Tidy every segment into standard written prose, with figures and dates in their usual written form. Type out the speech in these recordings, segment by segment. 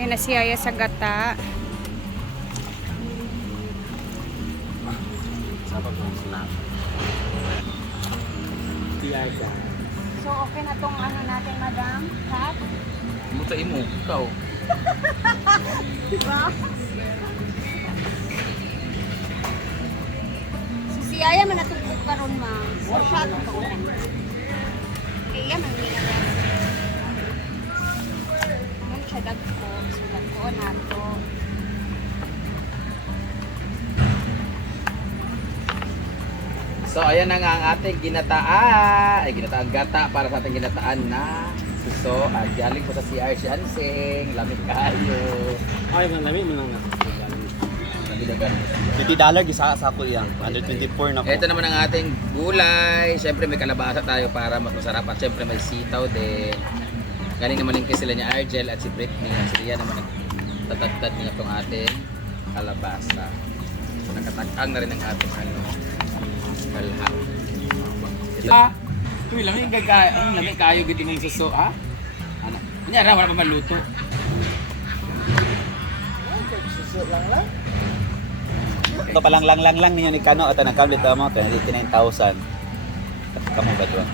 Ayan na si Aya sa gata. So okay na tong ano natin, madam? Hat? Mutain mo, ikaw. Diba? Si Aya man natugtog karon ma. Or siya tugtog. Kaya man nila na. Mun siya dagko, so dagko nato. So ayan na nga ang ating ginataan. Ay, ginataan gata para sa ating ginataan na suso. Galing po sa CR Shansing. Lamig kayo. Ay, malami mo lang na. Lamig na gano'n. $50 gisa sa ako yan. 124 na ko. Ito naman ang ating gulay. Siyempre may kalabasa tayo para mas masarap. At siyempre may sitaw din. Galing naman yung sila niya Argel at si Britney. Si Rian naman nagtatagtad niya itong ating kalabasa. So nakatakang na rin ang ating ano. Kalha. Uy, lamig kayo gitu ng suso, ha? Ano? Kunyara, wala pa maluto. Suso lang. Ito palang lang ninyo ni Kano at ang kablit mo 89,000. Kamu ba doon?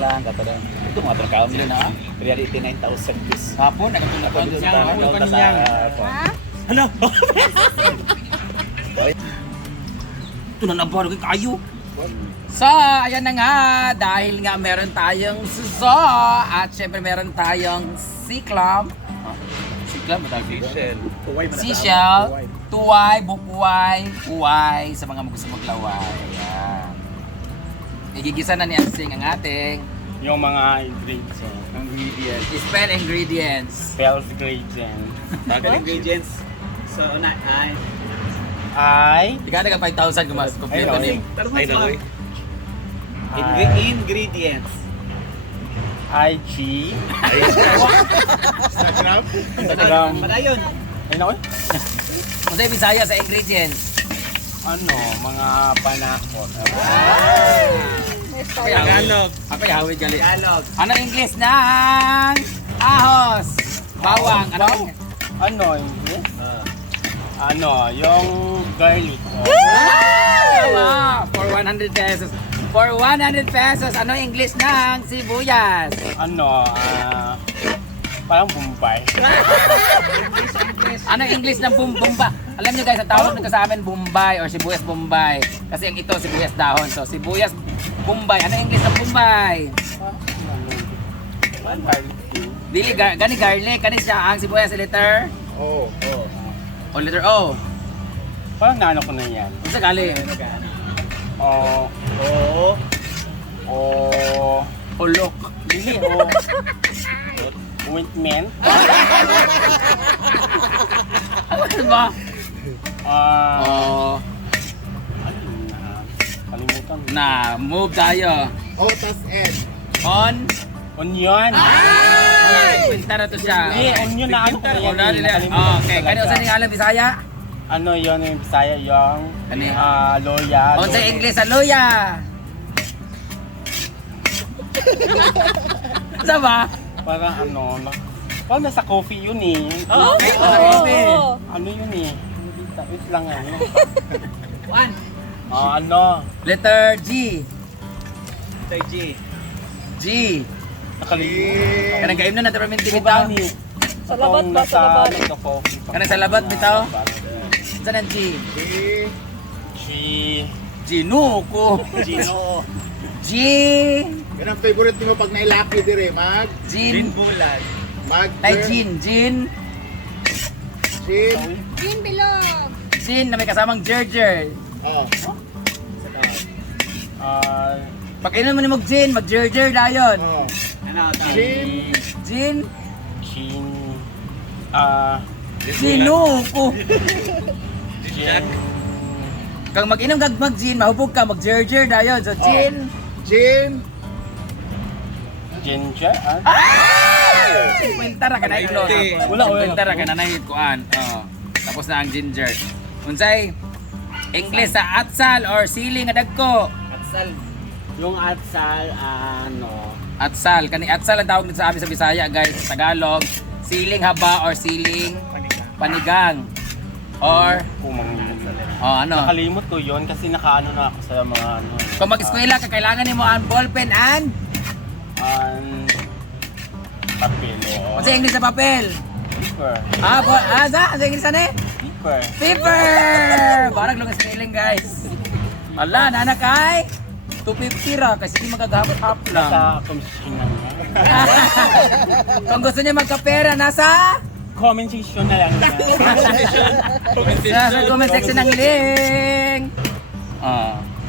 Lang kata daw. Ito mga tao Sila na? 89,000 bis. Hapon, nagatunapan niya. Hapon pa niya. Ha? Ano? Ito na nabaro kay kayo. So, ayan na nga, dahil nga meron tayong suso at syempre meron tayong siklam. Siklam ba tawag? Seashell, tuway, bukway, uway sa mga gusto maglaway. Ayan. Igigisa na ni Ansing ang ating Yung mga ingredients. ingredients. Spell ingredients. Spells ingredients. Mga ingredients. So, ay Ika na ka 5,000 gumas. Kompleto niyo. Ingredients. IG. Instagram. Padayon. Ayun ako. Kung sa'yo Bisaya sa ingredients. Ano, mga panakot. Tagalog. Ako yawid gali. Tagalog. Ano English ng ahos? Bawang. Ano, English? Ano, yung garlic. Wow! For 100 pesos. For 100 pesos, ano English ng sibuyas? Ano, parang Bombay. Ano English ng bumba? Alam niyo guys, ang tawag nito sa amin Bombay or sibuyas Bombay. Kasi ang ito sibuyas dahon. So sibuyas Bombay. Ano English ng Bombay? Dili gani garlic, kani siya ang sibuyas letter Oh. o letter O. Parang naano ko na yan. Unsa gali? Oh. Ulok. Dili, ointment. Ano ba? Ano Oh, kalimutan. na move tayo. Otas Ed. On. Onion. Kwenta na to siya. Hindi, onion na ano ko na yan. Nakalimutan Okay, ko kani talaga. usa ning alam Bisaya? Ano yun yung Bisaya, yung Ano yun? loya. Unsa English sa luya? Sa ba? Parang parang nasa coffee yun eh. Okay, okay. Ano yun eh? Wait lang One. Ano? Letter G. G. Nakalimutan. Kanang gaim na natin permin bitaw. Bugani. Sa labat ba? Sa labat. Nagka-coffee. Kanang sa labat bitaw. Sa nang G. Gino ko. Gino. G. Yan ang favorite mo pag nailaki dire, Gin. Bulan. Tay gin. Gin. Gin. Gin bilog. Gin na may kasamang gerger. Oh. Pag inom mo ni mag gin, mag gerger dayon. Oh. Ano? Gin. Gin. Gin. Gino ko. Gin. Kang mag-inom kag mag gin, mahubog ka mag gerger dayon. So gin. Gin. Ginger. Kwenta ra ka na iklot. Wala. Kwenta ra ka na nahit kuan. Oh. Tapos na ang ginger. Unsay English sa atsal or sili nga dagko? Yung atsal, Atsal. Kani atsal ang tawag dito sa amin sa Bisaya guys. Sa Tagalog, Siling haba or siling panigang? Or, ano? Nakalimot ko yun kasi nakaano na ako sa mga ano. Kung mag-eskwela ka, kailangan mo ang ballpen and? Papel o. Ano sa English sa papel? Paper. Sa English ano eh? Paper. Paper! Barang lang spelling guys. Wala, nanak ay 250 ra kasi hindi magagamit half lang. Sa komisyon na niya. Kung gusto niya magkapera, nasa? Comment section na lang niya. Nasa comment section ng link.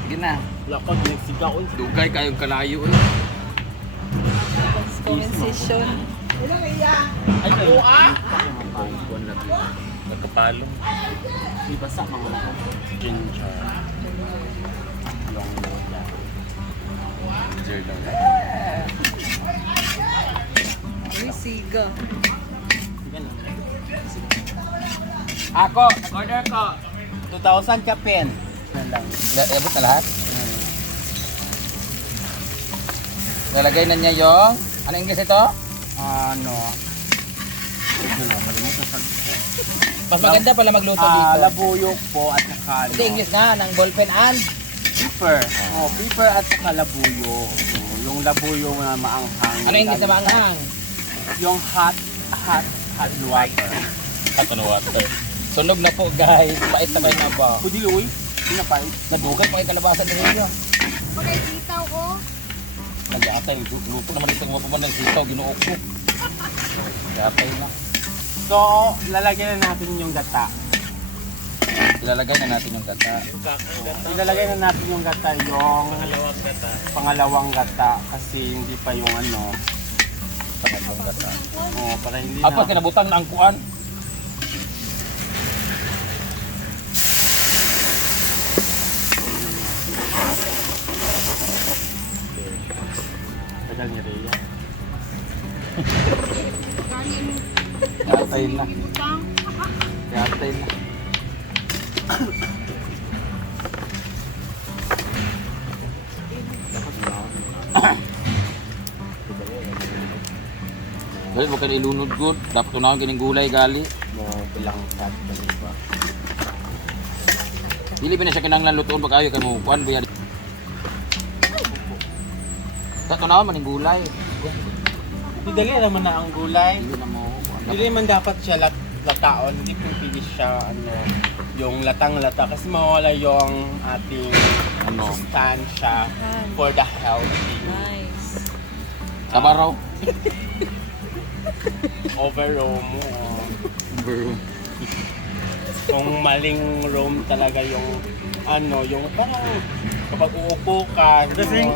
Sige na. Lakot, nagsigaw. Dugay kayong kalayo eh. Comment session. Ay, kayo. Nagkapalong. Iba sa mga ginger. Long lola. Ginger lola. Uy, siga. Ako, nag-order ko. 2,000 ka pen. Yan lang. Abot na lahat? Nalagay na niya yung... Ano English ito? Ano? Ito na, kalimutan sa Mas maganda pala magluto dito. Labuyok po at saka ano. Ito English nga, ng ballpen and... Pepper. Oh, pepper at saka labuyo. Oh, yung labuyo na maanghang. Ano English na maanghang? Yung hot water. Hot water. Sunog na po guys. Pait na kayo na ba? Pwede uy. Pinapait. Nadugay pa kayo kalabasan ni Rio. Pagay sitaw ko. Nag-aatay. Luto naman ito mga puman ng sitaw. Ginuok ko. Nag-aatay na. So, lalagyan na natin yung gata. Ilalagay na natin yung gata. Ilalagay na natin yung gata, yung pangalawang gata kasi hindi pa yung ano. Pangalawang gata. Oh, para hindi Apat na. kinabutan na ang kuan. Tagal ni Rhea. Iatay na. Iatay na. Dahil huwag ka na ilunod good. Dapat tunawin kining gulay gali. Mo bilang kat ba. Dili pa na siya kinanglan lutoon pag ayaw ka mo. Kuan ba yan? Tunawin man yung gulay. Dali naman na ang gulay. Dili na mo. Hindi man dapat siya lataon, hindi pipili siya ano, yung latang-lata kasi mawala yung ating Ano? sustansya for the healthy. Nice. Sabaraw. Overall mo. Kung maling roam talaga yung ano, yung parang kapag uupo ka, yung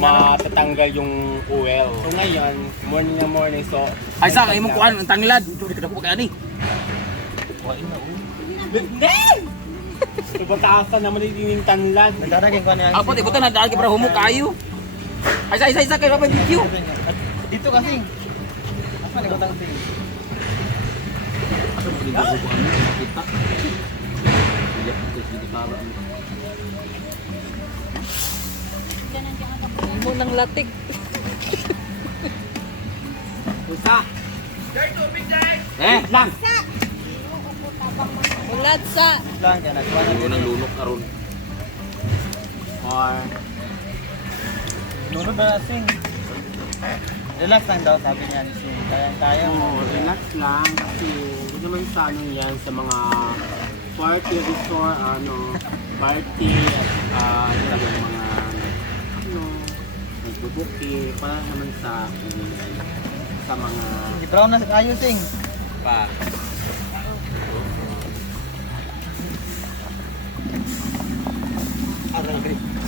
matatanggal yung oil. So ngayon, morning na morning, so Ay sa kayo mong kuan ang tanglad. Ito di ka po kaya ni. so pataasan naman din yung tanlad. Apo di buta na daan kay para humok kayo. Ay isa kayo pa video. Dito kasi. Apa ni kotang sing? Asa mo dito ko ano kita. Iya dito para. Mo ng latik. Usa. Lang. Ulat sa. Lang yan nagkuha Ano nang lunok karon. or Nunod na sing. Relax lang daw sabi niya ni Sing. Kaya relax lang kasi hindi naman sa ano yan sa mga party resort ano party at yung mga ano nagbubuki para naman sa mga Brown na ayos sing. pa.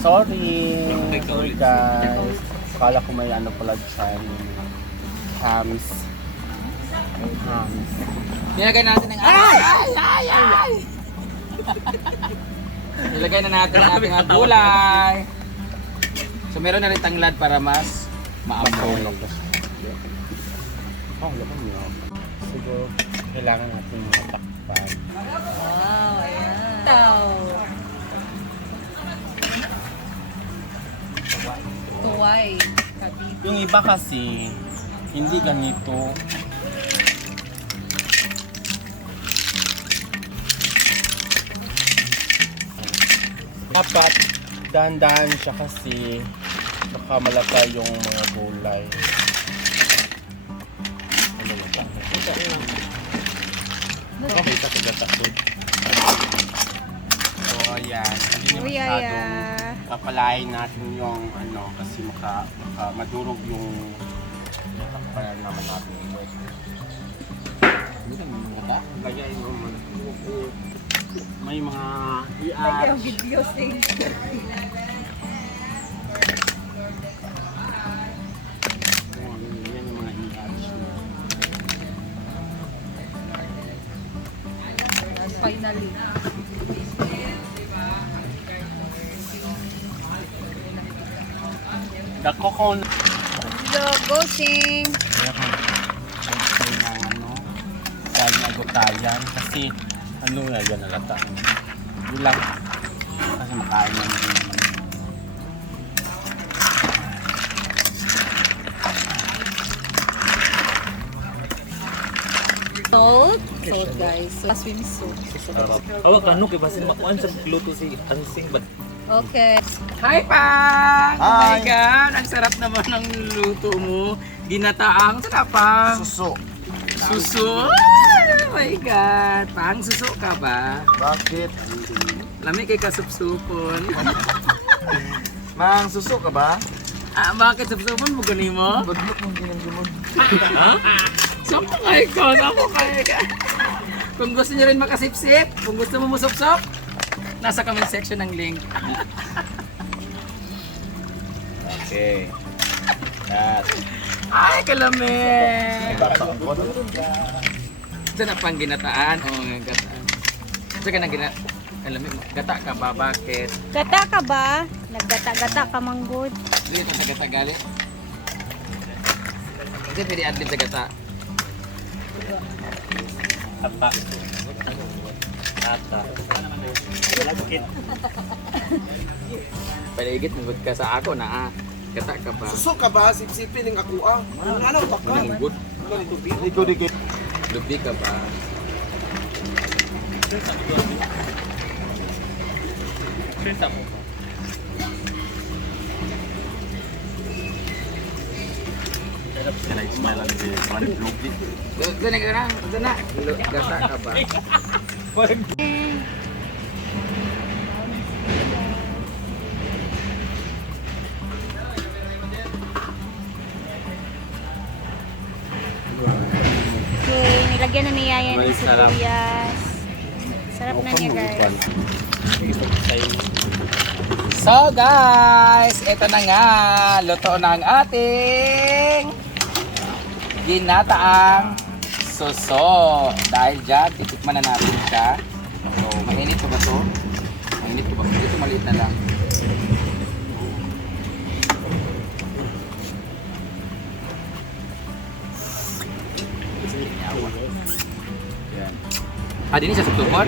Sorry guys. Akala ko may ano pala dyan. Hams. May hams. Nilagay natin ng ay. Nilagay na natin ang ating mga gulay. So meron na rin tanglad para mas maamoy. Oh, laman niyo. Siguro kailangan natin matakpan. Wow, ayan. Wow. Tuway. Kabib. Yung iba kasi hindi ganito. Dapat dahan-dahan siya kasi baka malata yung mga gulay. Okay, takot. So, ayan. Hindi niya Uy, masyadong papalain natin yung ano kasi maka madurog yung pala naman natin ito. Kaya yung may mga i-arch. Video sing. Yan yung mga i-arch. Finally. Dako ko Go, go sing. ng ano, dahil nagutayan kasi ano na yan nalata. Hindi lang kasi makain na naman. Salt. Salt guys. So, swimsuit. Awag kanu kay basin makuan sa luto si Hansing ba? Okay. Hi, Pang! Oh my Hi! God! Ang sarap naman ng luto mo. Ginataang sarapang. Suso. Suso! Oh my God! Pang, suso ka ba? Bakit? Lami kay kasupsupon. Mang, suso ka ba? Ah, bakit supsupon mo gani mo? Badlok mong ginang-gumod. Saan mo kaya ka? Saan mo kaya ka? Kung gusto niyo rin makasipsip, kung gusto mo musupsop, nasa comment section ng link. Okay. Yes. Ay, kalamig! Bata ko. Ito na pang ginataan. Oo, gataan. Ito ka na alamig, gata ka ba? Bakit? Gata ka ba? Naggata-gata ka manggod. Dito sa gata galit. Hindi pwede adlib sa gata. Apa. Ata. Lagkit. Paligid, nagod ka sa ako na gata ka ba? Suso ka ba? Sipsipin ng ako ah. Ano ba ka? Manunggot. Dikit. Lubi ka ba? Doon na ka na. Doon na. Gata ka ba? Okay, nilagyan na niya yan May ng sarap. sibuyas. Sarap na niya guys. So guys, ito na nga. Luto na ang ating ginataang suso. Dahil dyan, titikman na natin siya. So, mainit ko ba ito? Mainit ko ba? Ito maliit na lang. Yan. Ah, din siya sa tukod?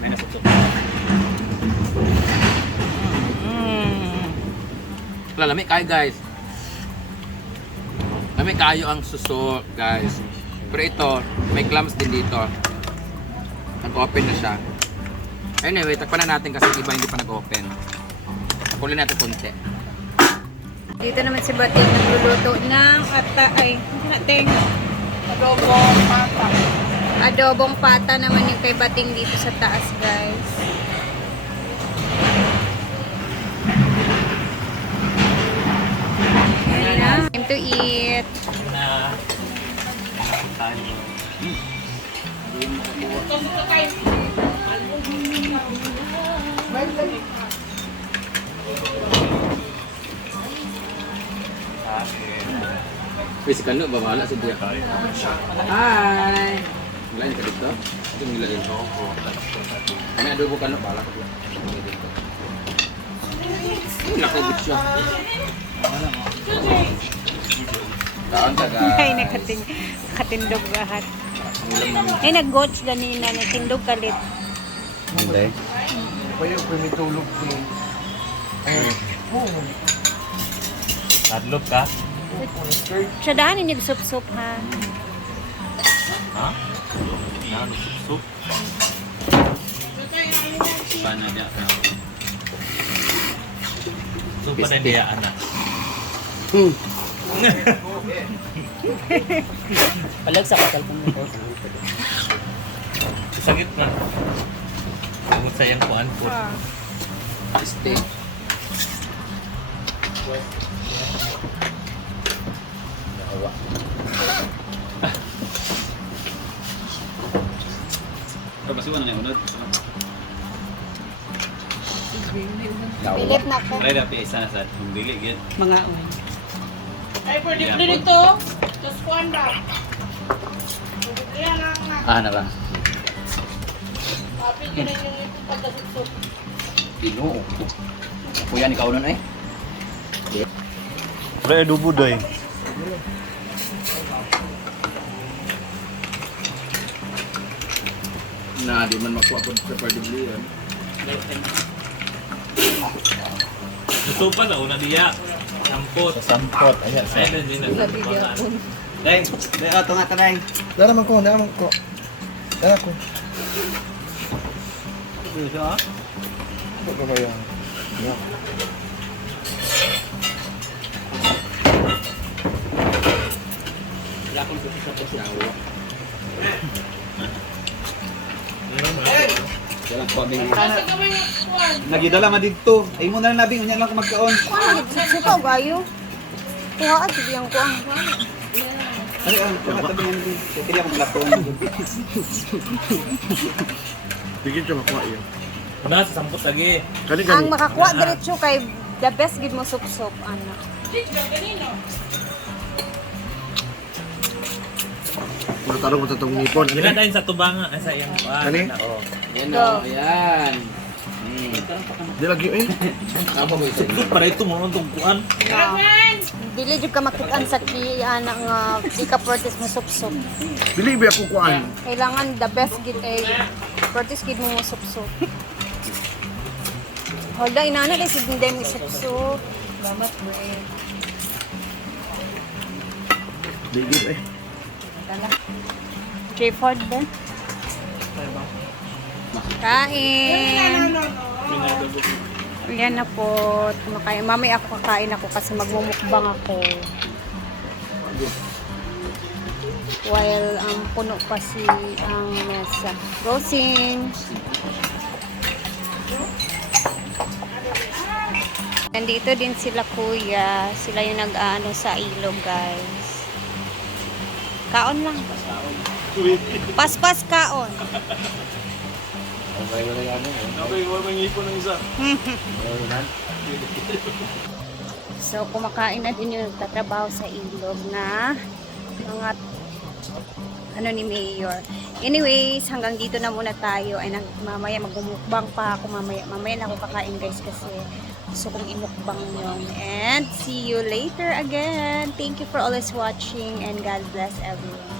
May nasukso. Lami kayo guys. Lami kayo ang suso guys. Pero ito, may clams din dito. Nag-open na siya. Anyway, takpan na natin kasi iba hindi pa nag-open. Takulin natin konti. Dito naman si Bating nagluluto ng nating adobong pata naman yung kay Bating dito sa taas guys. Ayan na. Time to eat. Wait, si Kano, babahala sa buya. Hi! Wala niyo ka dito? Ito yung nila dito. May adobo Kano, bahala ka dito. Nakabit siya. Taon ka Ay, guys. nakatindog lahat. Ang ulam namin. Ay, nag-goats ganina, natindog kalit. Hindi. Kayo kung may tulog ko. Nadlog ka? Siya daan yung sup-sup ha. Ha? Nadlog. Laban na niya. Supa na niya, anak. Palag sa kasal kong mo. Sakit na. Ang sayang kuan po. Steak. Pero masiwan na niya unod. Pilit na ko. Pwede na isa na sa dili gid. Mga Ay, pwede Yeah. ko dito. Tapos kuhan ba? Yan ang na ba? happy ka rin yung ito pagkasuksok. Ginoo. Kuya ni kaunon eh. Pre, dubo doy. Na, di man makuha po sa pardibli yan. Supa na una diya. Ampot. Sampot. Ayan. Ayun din na. Dai, dai ato nga tanay. Dara man ko. Dara ko. Ito ah. Ito ko ba yan? Dalang ko abing. Kasi kami yung kuhan. Nagidala man dito. Ay mo na lang labing unya lang ko magkaon. Suka gayo. Kuhaan, sige ang kuhaan. Ano ang tabi nga din. Kaya mo platon. Bigyan siya makuha yan. Una sa sampot lagi. Ang makakuha diretso kay the best gid mo sup-sup ana. Chicho, kanino? Puro tarong ko sa itong nipon. Dila dahil sa tubanga. Ay sa iyang kuan. Kani? Oo. Yan o, yan. Di lagi eh. Sup para ito mo itong kuan. Dili jud ka makitaan sa ana nga ika practice mo sup-sup. Dili ba ako kuan? Kailangan the best gid ay practice gid mo sup-sup. Hold inana dai sig hindi mo sup-sup. Salamat, Bray. Dili eh. J-Ford ba? Kain! Yan na po. Kumakain. Mamaya ako kakain ako kasi magmumukbang ako. While puno pa si ang mesa. Rosin! Nandito din sila kuya. Sila yung nag-ano sa ilog guys. Kaon lang. Paspas kaon. So, kumakain na din yung nagtatrabaho sa ilog na mga ano ni Mayor. Anyways, hanggang dito na muna tayo. Ay, mamaya magmumukbang pa ako mamaya. Mamaya na ako kakain guys kasi gusto kong imukbang yun. And see you later again. Thank you for always watching and God bless everyone.